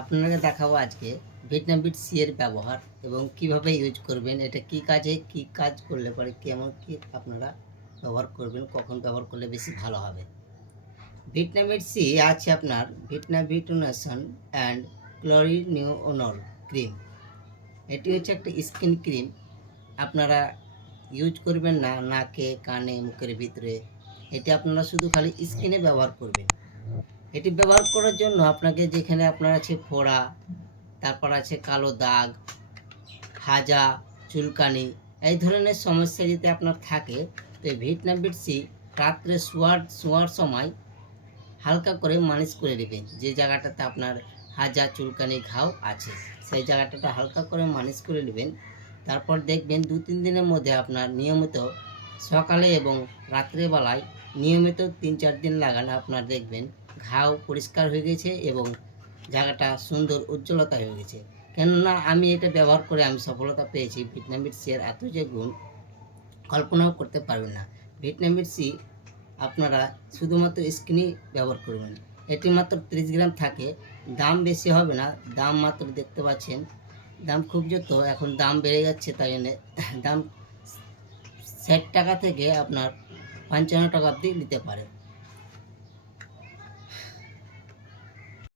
আপনাকে দেখাবো আজকে ভিটনামিট সি এর ব্যবহার এবং কীভাবে ইউজ করবেন, এটা কি কাজে, কি কাজ করলে পরে কেমন কি আপনারা ব্যবহার করবেন, কখন ব্যবহার করলে বেশি ভালো হবে। ভিটনামিট সি আছে আপনার ভিটনাভিটুনেশন অ্যান্ড ক্লোরিনিওনল ক্রিম। এটি হচ্ছে একটা স্কিন ক্রিম। আপনারা ইউজ করবেন না, নাকে, কানে, মুখের ভিতরে। এটি আপনারা শুধু খালি স্কিনে ব্যবহার করবেন। এটি ব্যবহার করার জন্য আপনাকে যেখানে আপনার আছে ফোড়া, তারপর আছে কালো দাগ হাজা চুলকানি, এই ধরনের সমস্যা যদি আপনার থাকে, তো এই ভিটনামিট সি রাত্রে শোয়ার শোয়ার সময় হালকা করে মালিশ করে নেবেন। যে জায়গাটাতে আপনার হাজা, চুলকানি, ঘাও আছে, সেই জায়গাটাতে হালকা করে মালিশ করে নেবেন। তারপর দেখবেন দু, তিন দিনের মধ্যে আপনার নিয়মিত সকালে এবং রাত্রেবেলায় নিয়মিত তিন, চার দিন লাগান আপনার দেখবেন ঘাও পরিষ্কার হয়ে গেছে এবং জায়গাটা সুন্দর উজ্জ্বলতা হয়ে গেছে। কেননা আমি এটা ব্যবহার করে আমি সফলতা পেয়েছি। ভিটনামিট সি এর এত যে গুণ, কল্পনাও করতে পারবেন না। ভিটনামিট সি আপনারা শুধুমাত্র স্কিনই ব্যবহার করবেন। এটি মাত্র তিরিশ গ্রাম থাকে, দাম বেশি হবে না, দাম মাত্র দেখতে পাচ্ছেন। দাম খুব যত, এখন দাম বেড়ে যাচ্ছে, তাই জন্যে দাম ষাট টাকা থেকে আপনার পঞ্চান্ন টাকা অবধি নিতে পারে।